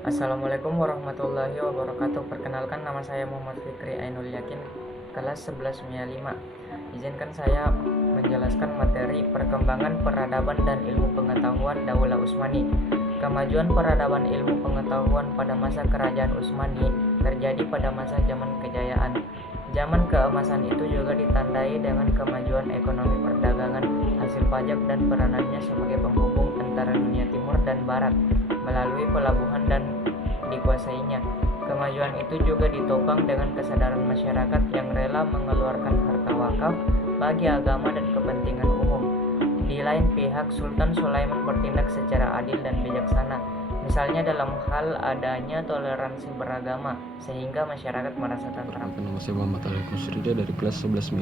Assalamualaikum warahmatullahi wabarakatuh. Perkenalkan, nama saya Muhammad Fikri Ainul Yakin, kelas 11 Izinkan saya menjelaskan materi perkembangan peradaban dan ilmu pengetahuan Daulah Utsmani. Kemajuan peradaban ilmu pengetahuan pada masa kerajaan Utsmani terjadi pada masa zaman kejayaan. Zaman keemasan itu juga ditandai dengan kemajuan ekonomi perdagangan, hasil pajak, dan peranannya sebagai penghubung antara dunia timur dan barat melalui pelabuhan dan dikuasainya. Kemajuan itu juga ditopang dengan kesadaran masyarakat yang rela mengeluarkan harta wakaf bagi agama dan kepentingan umum. Di lain pihak, Sultan Sulaiman bertindak secara adil dan bijaksana, misalnya dalam hal adanya toleransi beragama, sehingga masyarakat merasa tentram. Perkenalkan, nama saya Muhammad Al-Kusrida dari kelas 11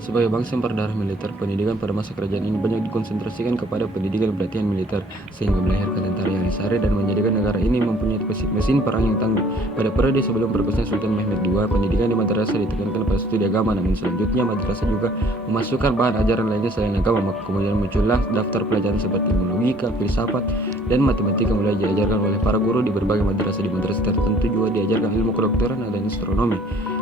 Sebagai bangsa yang berdarah militer, pendidikan pada masa kerajaan ini banyak dikonsentrasikan kepada pendidikan pelatihan militer, sehingga melahirkan tentara yang disare dan menjadikan negara ini mempunyai mesin perang yang tangguh. Pada periode sebelum berkuasanya Sultan Mehmed II, pendidikan di madrasah ditekankan pada studi agama, namun selanjutnya madrasah juga memasukkan bahan ajaran lainnya selain agama. Maka kemudian muncullah daftar pelajaran seperti ilmu logika, filsafat, dan matematika mulai diajarkan oleh para guru di berbagai madrasah. Di madrasah tertentu juga diajarkan ilmu kedokteran dan astronomi.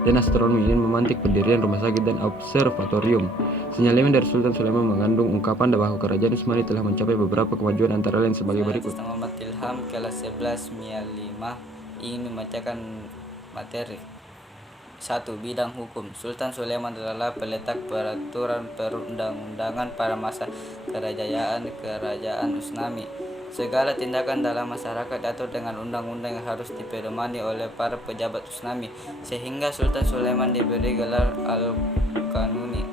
Dan astronomi ini memantik pendirian rumah sakit dan observatorium. Sinyalemen dari Sultan Sulaiman mengandung ungkapan bahwa kerajaan Utsmani telah mencapai beberapa kemajuan antara lain sebagai berikut. Saya Muhammad Ilham, kelas 11 MIA 5, ingin membacakan materi. 1. Bidang hukum. Sultan Sulaiman adalah peletak peraturan perundang-undangan pada masa kerajaan Utsmani. Segala tindakan dalam masyarakat diatur dengan undang-undang yang harus dipedomani oleh para pejabat Utsmani, sehingga Sultan Sulaiman diberi gelar Al-Kanuni.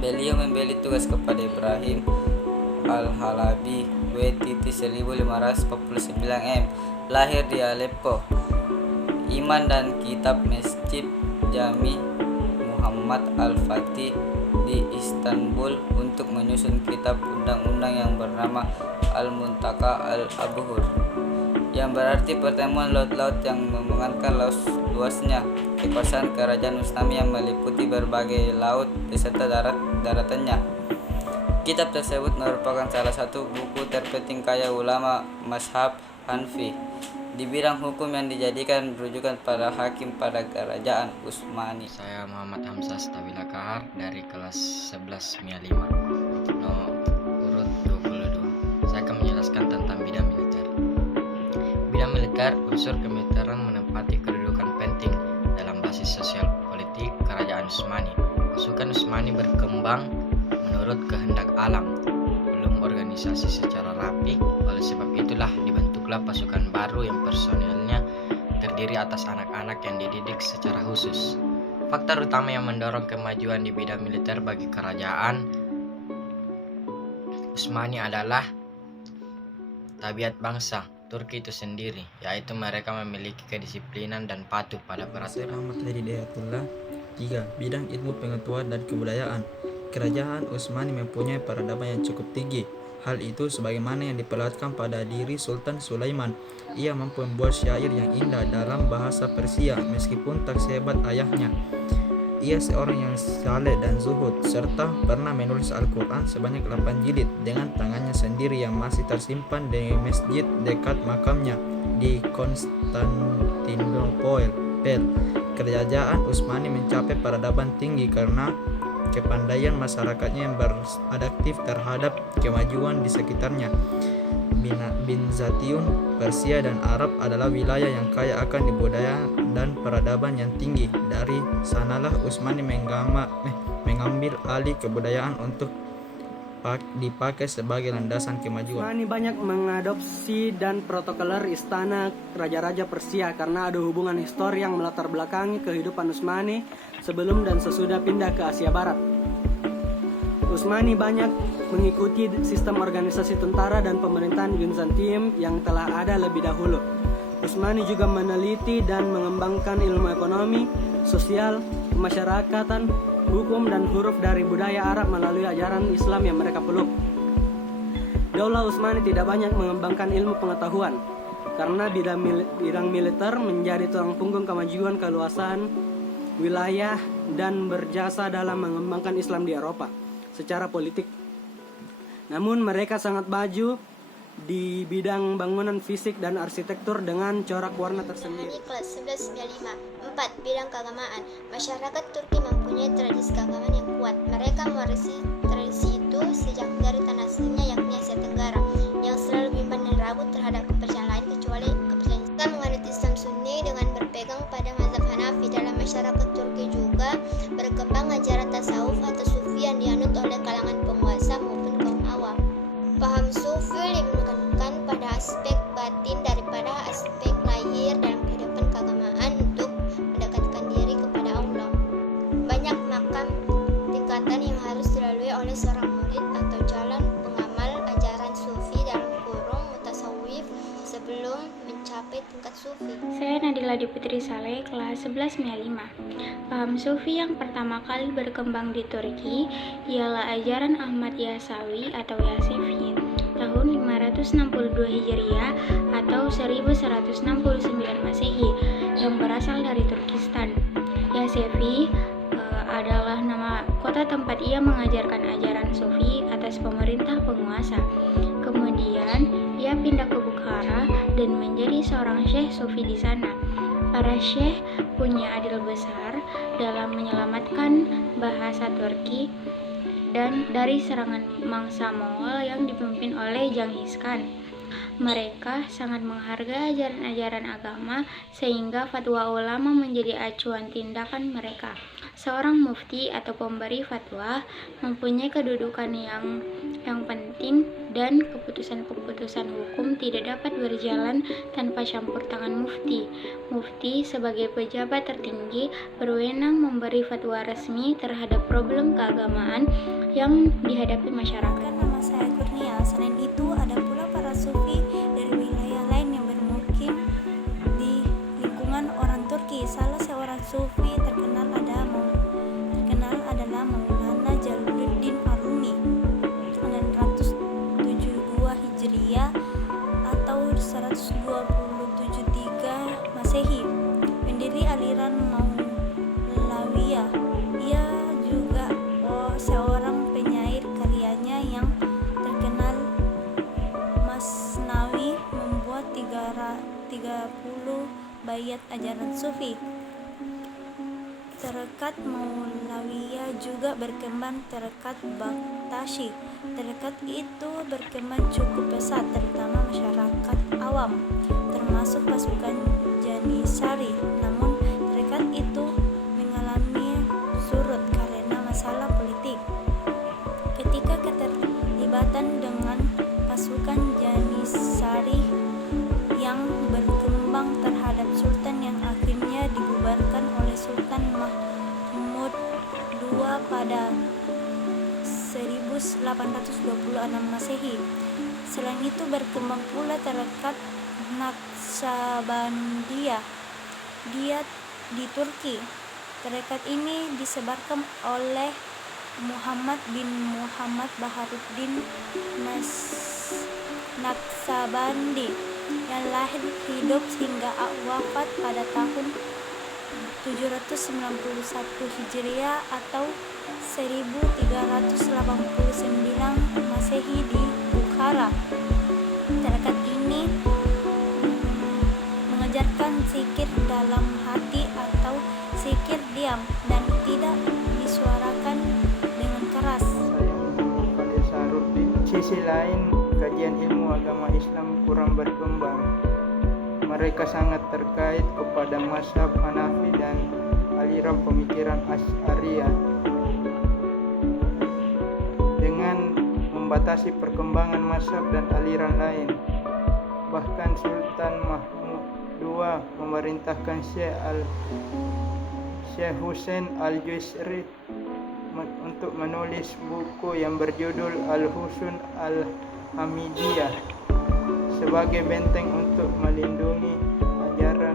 Beliau memberi tugas kepada Ibrahim Al-Halabi WTT 1549 M, lahir di Aleppo. Iman dan kitab Masjid Jami Muhammad Al-Fatih di Istanbul untuk menyusun kitab undang-undang yang bernama Al-Muntaka Al-Abhur, yang berarti pertemuan laut-laut yang menganggap luasnya kekuasaan kerajaan Utsmani yang meliputi berbagai laut beserta daratannya. Kitab tersebut merupakan salah satu buku terpenting karya ulama mazhab Hanafi di bidang hukum yang dijadikan rujukan para hakim pada kerajaan Utsmani. Saya Muhammad Hamzah Stabila Kahar dari kelas 11 MIA 5 nomor urut 22. Saya akan menjelaskan tentang bidang militer. Bidang militer, unsur kemiliteran menempati kedudukan penting dalam basis sosial politik kerajaan Utsmani. Pasukan Utsmani berkembang menurut kehendak alam, belum organisasi secara rapi. Oleh sebab itulah dibentuklah pasukan baru yang personilnya terdiri atas anak-anak yang dididik secara khusus. Faktor utama yang mendorong kemajuan di bidang militer bagi kerajaan Utsmani adalah tabiat bangsa Turki itu sendiri, yaitu mereka memiliki kedisiplinan dan patuh pada Saya peraturan. Muhammad Hadi Dayatullah. 3. Bidang ilmu pengetahuan dan kebudayaan. Kerajaan Utsmani mempunyai peradaban yang cukup tinggi. Hal itu sebagaimana yang diperlihatkan pada diri Sultan Sulaiman. Ia mampu membuat syair yang indah dalam bahasa Persia meskipun tak sehebat ayahnya. Ia seorang yang saleh dan zuhud, serta pernah menulis Al-Quran sebanyak 8 jilid dengan tangannya sendiri yang masih tersimpan di masjid dekat makamnya di Konstantinopel. Kerajaan Utsmani mencapai peradaban tinggi karena kepandaian masyarakatnya yang beradaptif terhadap kemajuan di sekitarnya. Bizantium, Persia, dan Arab adalah wilayah yang kaya akan budaya dan peradaban yang tinggi. Dari sanalah Utsmani mengambil alih kebudayaan untuk dipakai sebagai landasan kemajuan. Utsmani banyak mengadopsi dan protokoler istana raja-raja Persia karena ada hubungan histori yang melatar belakangi kehidupan Utsmani sebelum dan sesudah pindah ke Asia Barat. Utsmani banyak mengikuti sistem organisasi tentara dan pemerintahan Bizantium yang telah ada lebih dahulu. Utsmani juga meneliti dan mengembangkan ilmu ekonomi, sosial, kemasyarakatan, hukum, dan huruf dari budaya Arab melalui ajaran Islam yang mereka peluk. Daulah Utsmani tidak banyak mengembangkan ilmu pengetahuan karena bidang militer menjadi tulang punggung kemajuan keluasan wilayah dan berjasa dalam mengembangkan Islam di Eropa secara politik. Namun mereka sangat maju di bidang bangunan fisik dan arsitektur dengan corak warna tersendiri. Kelas 1195. 4. Bidang keagamaan. Masyarakat Turki mempunyai tradisi keagamaan yang kuat. Mereka mewarisi tradisi itu sejak dari tanah aslinya yakni Asia Tenggara, yang selalu bimbang dan ragu terhadap kepercayaan lain kecuali kepercayaan Islam. Menganut Islam Sunni dengan berpegang pada mazhab Hanafi. Dalam masyarakat Turki juga berkembang ajaran tasawuf atau sufi yang dianut oleh kalangan penguasa maupun kaum awam. Paham sufi menekankan pada aspek batin daripada aspek lahir dalam kehidupan keagamaan untuk mendekatkan diri kepada Allah. Banyak makam tingkatan yang harus dilalui oleh seorang murid atau calon pengamal ajaran sufi dalam kurung mutasawwif sebelum mencapai tingkat sufi. Saya Nadila Putri Saleh, kelas 1195. Paham sufi yang pertama kali berkembang di Turki ialah ajaran Ahmad Yasawi atau Yasevi tahun 562 Hijriah atau 1169 Masehi yang berasal dari Turkistan. Yasevi adalah nama kota tempat ia mengajarkan ajaran sufi atas pemerintah penguasa. Kemudian ia pindah ke Bukhara dan menjadi seorang syekh sufi di sana. Para syekh punya andil besar dalam menyelamatkan bahasa Turki dan dari serangan mangsa Mongol yang dipimpin oleh Genghis Khan. Mereka sangat menghargai ajaran-ajaran agama sehingga fatwa ulama menjadi acuan tindakan mereka. Seorang mufti atau pemberi fatwa mempunyai kedudukan yang penting dan keputusan-keputusan hukum tidak dapat berjalan tanpa campur tangan mufti. Mufti sebagai pejabat tertinggi berwenang memberi fatwa resmi terhadap problem keagamaan yang dihadapi masyarakat. Nama saya Kurnia. Selain itu ada pula para sufi dari wilayah lain yang bermukim di lingkungan orang Turki. Salah seorang sufi terkenal adalah Maulana Jalaluddin Arumi 972 Hijriah atau 1273 Masehi, pendiri aliran Maulawiyah. Ia juga seorang penyair. Karyanya yang terkenal Masnawi membuat 30 bait ajaran sufi. Tarekat Maulawiyah juga berkembang tarekat Baktashi. Tarekat itu berkembang cukup pesat terutama masyarakat awam termasuk pasukan Janissary. Namun tarekat itu mengalami surut karena masalah politik. Ketika keterlibatan dengan pasukan Janissary yang berkembang terhadap sultan yang akhirnya dibubarkan oleh Sultan Mahmud II pada 1826 Masehi. Selain itu berkembang pula tarekat Naqsabandiyah di Turki. Tarekat ini disebarkan oleh Muhammad bin Muhammad Baharuddin Naqsabandi yang lahir hidup hingga wafat pada tahun 791 Hijriah atau 1389 Masehi di Bukhara. Tarekat ini mengajarkan zikir dalam hati atau zikir diam dan tidak disuarakan dengan keras. Sisi lain, kajian ilmu agama Islam kurang berkembang. Mereka sangat terkait kepada mazhab Hanafi dan aliran pemikiran Asy'ariyah. Dengan membatasi perkembangan mazhab dan aliran lain, bahkan Sultan Mahmud II memerintahkan Syekh Husain Al-Juwairi untuk menulis buku yang berjudul Al-Husun Al-Hamidiyah sebagai benteng untuk melindungi aliran